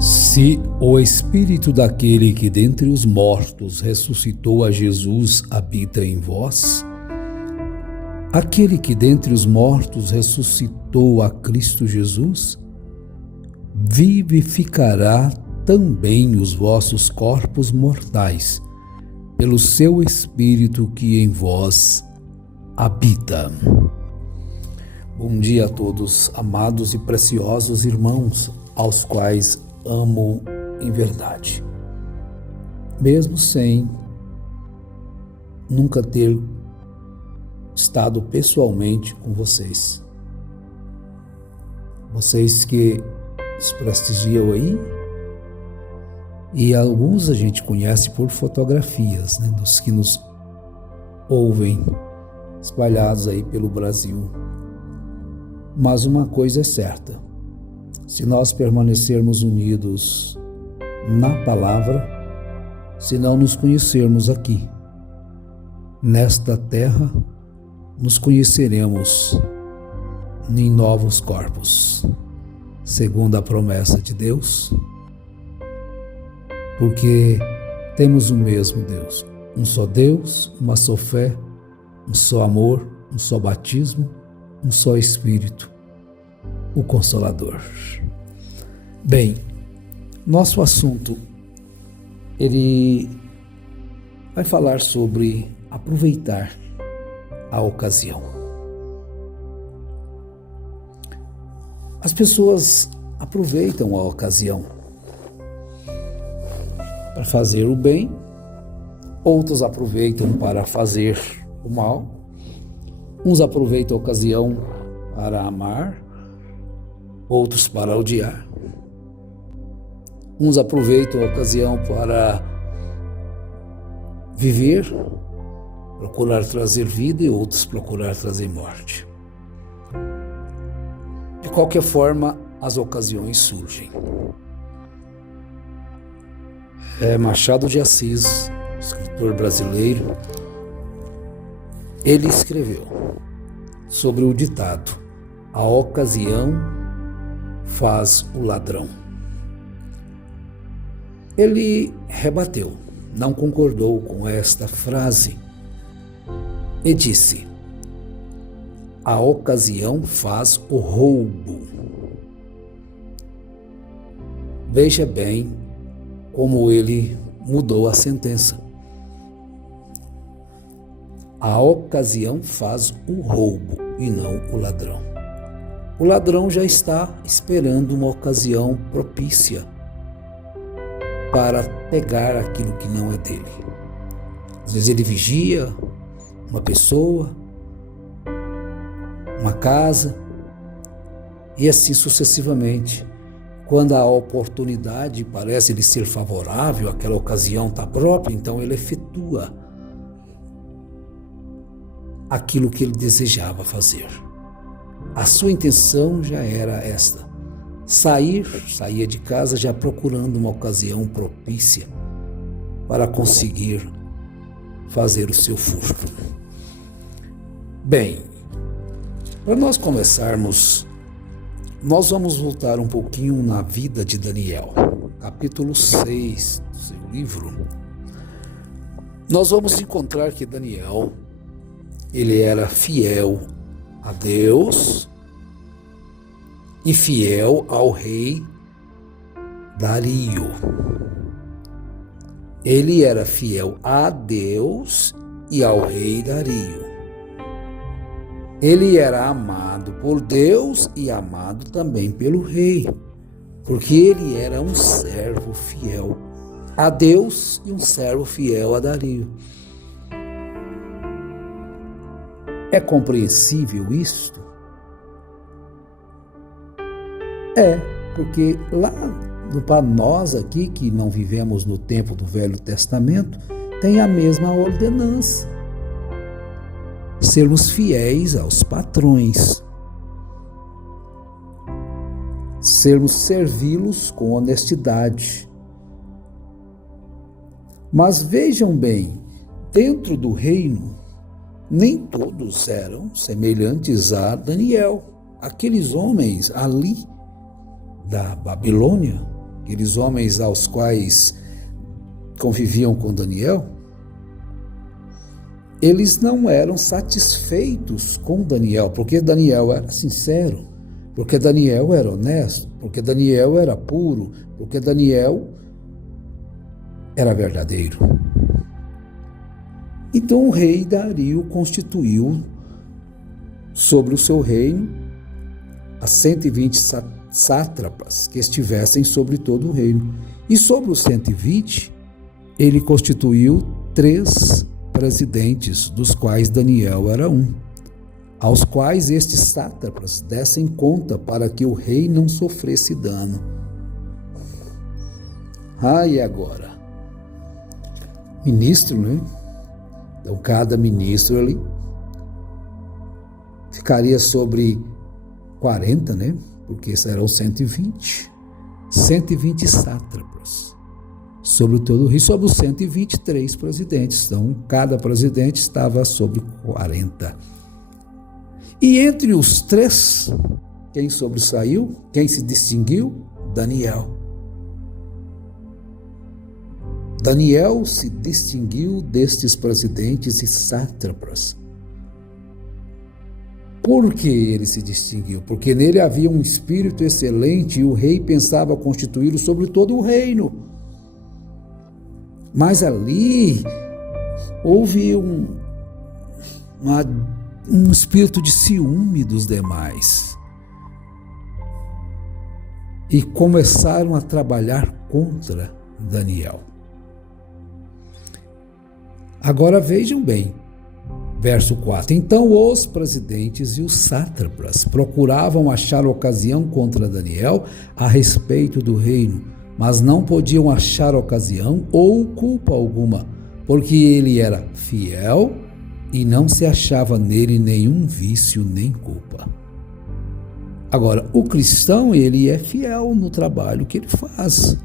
Se o Espírito daquele que dentre os mortos ressuscitou a Jesus habita em vós, aquele que dentre os mortos ressuscitou a Cristo Jesus, vivificará também os vossos corpos mortais, pelo seu Espírito que em vós habita. Bom dia a todos, amados e preciosos irmãos, aos quais amo em verdade. Mesmo sem nunca ter estado pessoalmente com vocês. Vocês que os prestigiam aí, e alguns a gente conhece por fotografias, né, dos que nos ouvem espalhados aí pelo Brasil. Mas uma coisa é certa: se nós permanecermos unidos na palavra, se não nos conhecermos aqui, nesta terra, nos conheceremos em novos corpos, segundo a promessa de Deus, porque temos o mesmo Deus, um só Deus, uma só fé, um só amor, um só batismo, um só Espírito, o Consolador. Bem, nosso assunto, ele vai falar sobre aproveitar a ocasião. As pessoas aproveitam a ocasião para fazer o bem, outros aproveitam para fazer o mal, uns aproveitam a ocasião para amar, outros para odiar. Uns aproveitam a ocasião para viver, procurar trazer vida, e outros procurar trazer morte. De qualquer forma, as ocasiões surgem. Machado de Assis, escritor brasileiro, ele escreveu sobre o ditado: a ocasião faz o ladrão. Ele rebateu, não concordou com esta frase e disse: a ocasião faz o roubo. Veja bem como ele mudou a sentença. A ocasião faz o roubo e não o ladrão. O ladrão já está esperando uma ocasião propícia para pegar aquilo que não é dele. Às vezes ele vigia uma pessoa, uma casa, e assim sucessivamente. Quando a oportunidade parece lhe ser favorável, aquela ocasião está própria, então ele efetua aquilo que ele desejava fazer. A sua intenção já era esta: saía de casa já procurando uma ocasião propícia para conseguir fazer o seu furto. Bem, para nós começarmos, nós vamos voltar um pouquinho na vida de Daniel, capítulo 6 do seu livro. Nós vamos encontrar que Daniel, ele era fiel a Deus e fiel ao rei Dario. Ele era fiel a Deus e ao rei Dario. Ele era amado por Deus e amado também pelo rei, porque ele era um servo fiel a Deus e um servo fiel a Dario. É compreensível isto? Porque lá para nós aqui, que não vivemos no tempo do Velho Testamento, tem a mesma ordenança: sermos fiéis aos patrões, servi-los com honestidade. Mas vejam bem, dentro do reino, nem todos eram semelhantes a Daniel. Aqueles homens ali da Babilônia, aqueles homens aos quais conviviam com Daniel, eles não eram satisfeitos com Daniel, porque Daniel era sincero, porque Daniel era honesto, porque Daniel era puro, porque Daniel era verdadeiro. Então o rei Dario constituiu sobre o seu reino as 120 sátrapas que estivessem sobre todo o reino. E sobre os 120, ele constituiu 3 presidentes, dos quais Daniel era um, aos quais estes sátrapas dessem conta para que o rei não sofresse dano. E agora? Ministro, né? Então, cada ministro ali ficaria sobre 40, né? Porque serão 120. 120 sátrapas sobre todo o reino, sobre os 123 presidentes. Então, cada presidente estava sobre 40. E entre os 3, quem sobressaiu, quem se distinguiu? Daniel. Daniel se distinguiu destes presidentes e sátrapas. Por que ele se distinguiu? Porque nele havia um espírito excelente e o rei pensava constituí-lo sobre todo o reino. Mas ali houve um espírito de ciúme dos demais. E começaram a trabalhar contra Daniel. Agora vejam bem, verso 4. Então os presidentes e os sátrapas procuravam achar ocasião contra Daniel a respeito do reino, mas não podiam achar ocasião ou culpa alguma, porque ele era fiel e não se achava nele nenhum vício nem culpa. Agora, o cristão, ele é fiel no trabalho que ele faz.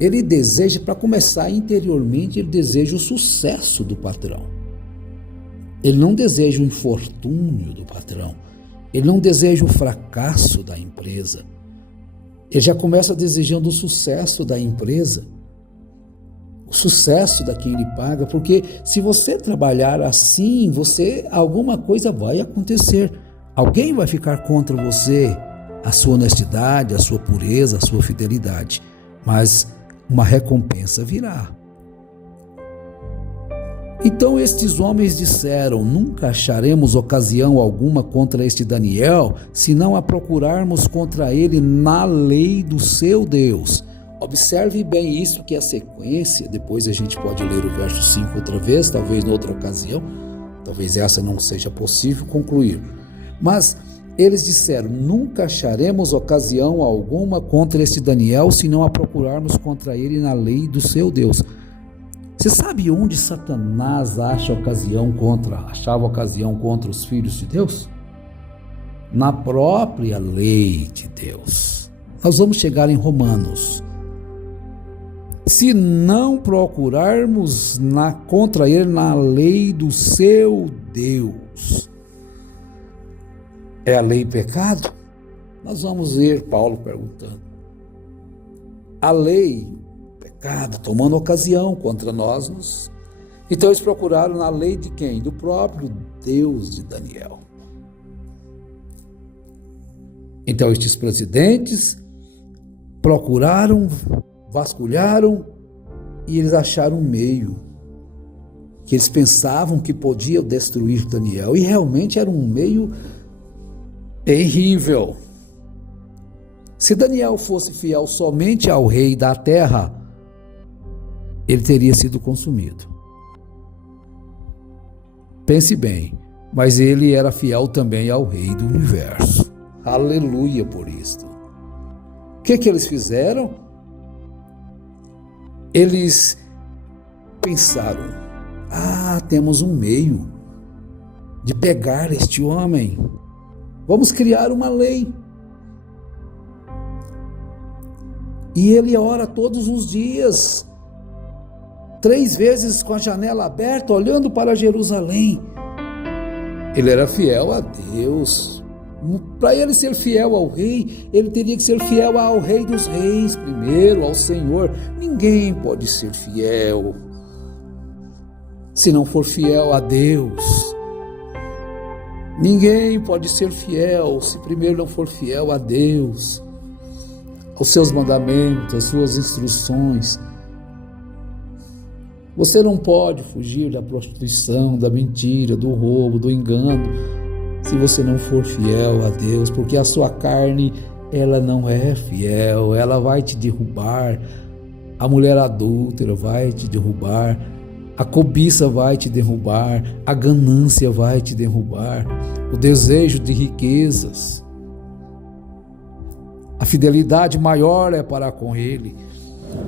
Ele deseja, para começar interiormente, ele deseja o sucesso do patrão. Ele não deseja o infortúnio do patrão. Ele não deseja o fracasso da empresa. Ele já começa desejando o sucesso da empresa, o sucesso da quem lhe paga, porque se você trabalhar assim, alguma coisa vai acontecer. Alguém vai ficar contra você, a sua honestidade, a sua pureza, a sua fidelidade, mas uma recompensa virá. Então estes homens disseram: nunca acharemos ocasião alguma contra este Daniel, se não a procurarmos contra ele na lei do seu Deus. Observe bem isso, que é a sequência. Depois a gente pode ler o verso 5 outra vez, talvez noutra ocasião, talvez essa não seja possível concluir. Mas eles disseram: nunca acharemos ocasião alguma contra este Daniel, se não a procurarmos contra ele na lei do seu Deus. Você sabe onde Satanás achava ocasião contra os filhos de Deus? Na própria lei de Deus. Nós vamos chegar em Romanos. Se não procurarmos contra ele na lei do seu Deus. É a lei pecado? Nós vamos ver Paulo perguntando. A lei pecado, tomando ocasião contra nós. Então eles procuraram na lei de quem? Do próprio Deus de Daniel. Então estes presidentes procuraram, vasculharam e eles acharam um meio que eles pensavam que podia destruir Daniel, e realmente era um meio terrível. Se Daniel fosse fiel somente ao rei da terra, ele teria sido consumido. Pense bem, mas ele era fiel também ao rei do universo. Aleluia por isto. O que eles fizeram? Eles pensaram: temos um meio de pegar este homem. Vamos criar uma lei. E ele ora todos os dias, 3 vezes com a janela aberta, olhando para Jerusalém. Ele era fiel a Deus. Para ele ser fiel ao rei, ele teria que ser fiel ao rei dos reis primeiro, ao Senhor. Ninguém pode ser fiel se não for fiel a Deus. Ninguém pode ser fiel se primeiro não for fiel a Deus, aos seus mandamentos, às suas instruções. Você não pode fugir da prostituição, da mentira, do roubo, do engano, se você não for fiel a Deus, porque a sua carne, ela não é fiel, ela vai te derrubar. A mulher adúltera vai te derrubar, a cobiça vai te derrubar, a ganância vai te derrubar, o desejo de riquezas. A fidelidade maior é para com Ele.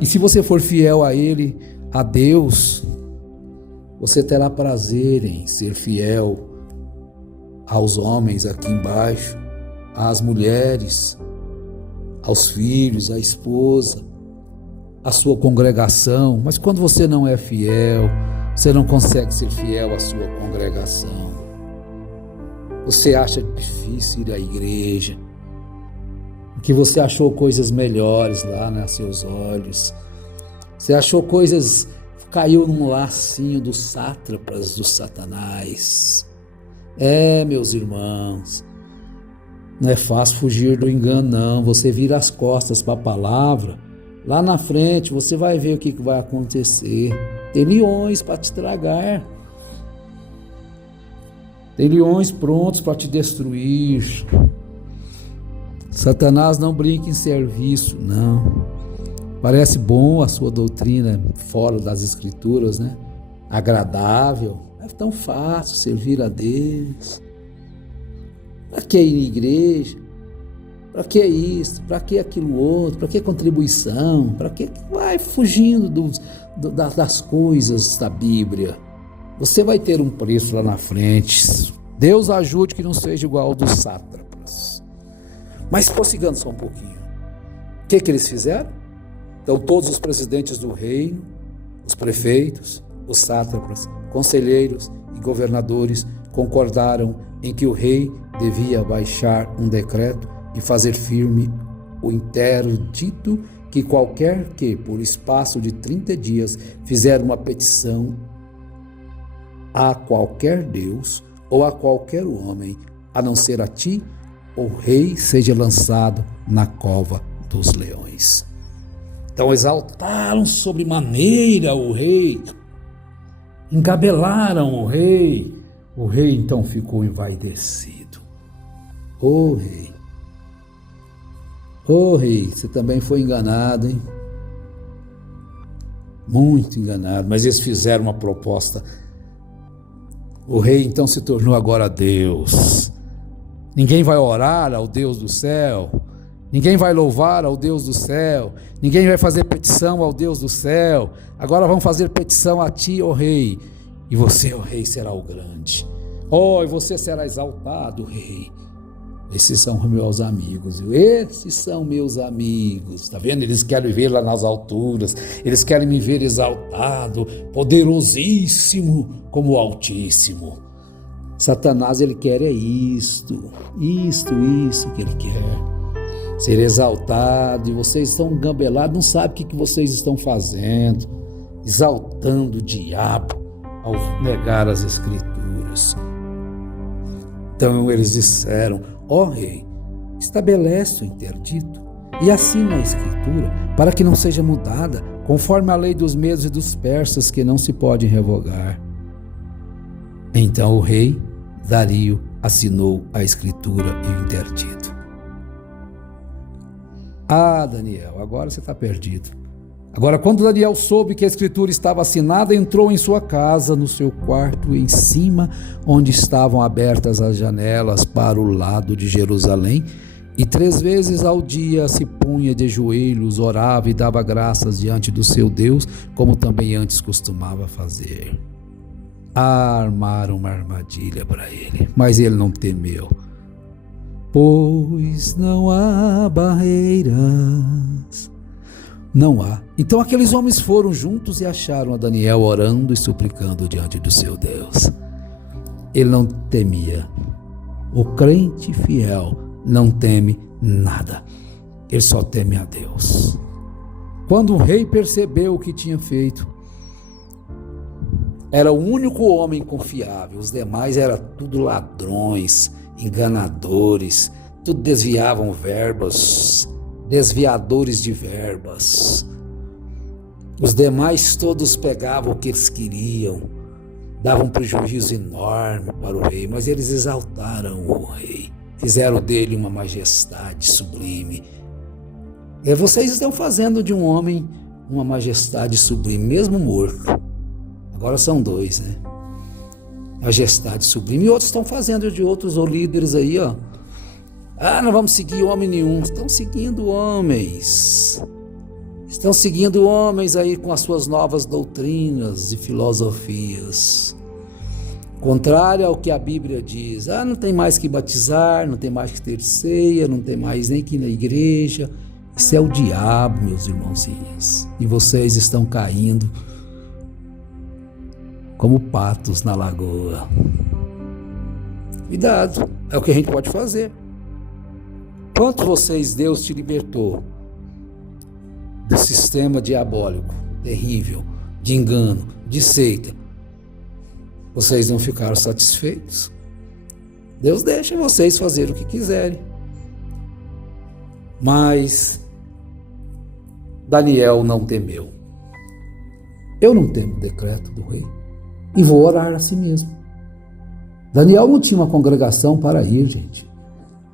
E se você for fiel a Ele, a Deus, você terá prazer em ser fiel aos homens aqui embaixo, às mulheres, aos filhos, à esposa, à sua congregação. Mas quando você não é fiel, você não consegue ser fiel à sua congregação. Você acha difícil ir à igreja, que você achou coisas melhores lá nos seus olhos. Você achou coisas, caiu num lacinho dos sátrapas, do Satanás. Meus irmãos, não é fácil fugir do engano, não. Você vira as costas para a palavra, lá na frente você vai ver o que vai acontecer. Tem leões para te tragar. Tem leões prontos para te destruir. Satanás não brinca em serviço, não. Parece bom a sua doutrina fora das escrituras, né? Agradável. É tão fácil servir a Deus. Para que ir à igreja? Para que isso? Para que aquilo outro? Para que contribuição? Para que vai fugindo das coisas da Bíblia? Você vai ter um preço lá na frente. Deus ajude que não seja igual ao dos sátrapas. Mas prossigando só um pouquinho. O que eles fizeram? Então todos os presidentes do reino, os prefeitos, os sátrapas, conselheiros e governadores concordaram em que o rei devia baixar um decreto e fazer firme o interdito que qualquer que, por espaço de 30 dias, fizer uma petição a qualquer Deus ou a qualquer homem, a não ser a ti, o rei seja lançado na cova dos leões. Então exaltaram sobremaneira o rei, engabelaram o rei então ficou envaidecido. Ô rei, você também foi enganado, hein? Muito enganado, mas eles fizeram uma proposta. O rei então se tornou agora Deus. Ninguém vai orar ao Deus do céu, ninguém vai louvar ao Deus do céu, ninguém vai fazer petição ao Deus do céu. Agora vão fazer petição a ti, ó rei, e você, ó rei, será o grande. E você será exaltado, rei. Esses são meus amigos, esses são meus amigos, tá vendo? Eles querem ver lá nas alturas, eles querem me ver exaltado, poderosíssimo como o Altíssimo. Satanás, ele quer isto que ele quer, ser exaltado, e vocês estão gambelados, não sabem o que vocês estão fazendo, exaltando o diabo ao negar as Escrituras. Então eles disseram: ó rei, estabelece o interdito, e assina a escritura, para que não seja mudada, conforme a lei dos medos e dos persas, que não se pode revogar. Então o rei Dario assinou a escritura e o interdito. Daniel, agora você está perdido. Agora, quando Daniel soube que a escritura estava assinada, entrou em sua casa, no seu quarto, em cima, onde estavam abertas as janelas para o lado de Jerusalém, e 3 vezes ao dia se punha de joelhos, orava e dava graças diante do seu Deus, como também antes costumava fazer. Armaram uma armadilha para ele, mas ele não temeu, pois não há barreiras. Não há. Então aqueles homens foram juntos e acharam a Daniel orando e suplicando diante do seu Deus. Ele não temia. O crente fiel não teme nada. Ele só teme a Deus. Quando o rei percebeu o que tinha feito, era o único homem confiável. Os demais eram tudo ladrões, enganadores, tudo desviavam verbas, desviadores de verbas. Os demais todos pegavam o que eles queriam, davam um prejuízo enorme para o rei, mas eles exaltaram o rei, fizeram dele uma majestade sublime. E vocês estão fazendo de um homem uma majestade sublime, mesmo morto. Agora são dois, né? Majestade sublime. E outros estão fazendo de outros líderes aí, ó. Não vamos seguir homem nenhum. Estão seguindo homens. Estão seguindo homens aí com as suas novas doutrinas e filosofias. Contrário ao que a Bíblia diz. Não tem mais que batizar, não tem mais que ter ceia, não tem mais nem que ir na igreja. Isso é o diabo, meus irmãozinhos. E vocês estão caindo como patos na lagoa. Cuidado, é o que a gente pode fazer. Quantos vocês Deus te libertou do sistema diabólico, terrível, de engano, de seita? Vocês não ficaram satisfeitos? Deus deixa vocês fazer o que quiserem. Mas Daniel não temeu. Eu não temo o decreto do rei e vou orar a si mesmo. Daniel não tinha uma congregação para ir, gente.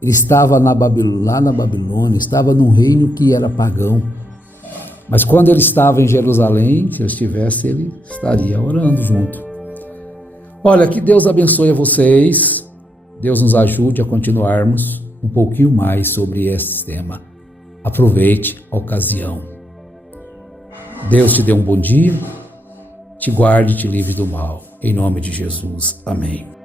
Ele estava lá na Babilônia, estava num reino que era pagão. Mas quando ele estava em Jerusalém, se ele estivesse, ele estaria orando junto. Olha, que Deus abençoe a vocês. Deus nos ajude a continuarmos um pouquinho mais sobre esse tema. Aproveite a ocasião. Deus te dê um bom dia, te guarde e te livre do mal. Em nome de Jesus. Amém.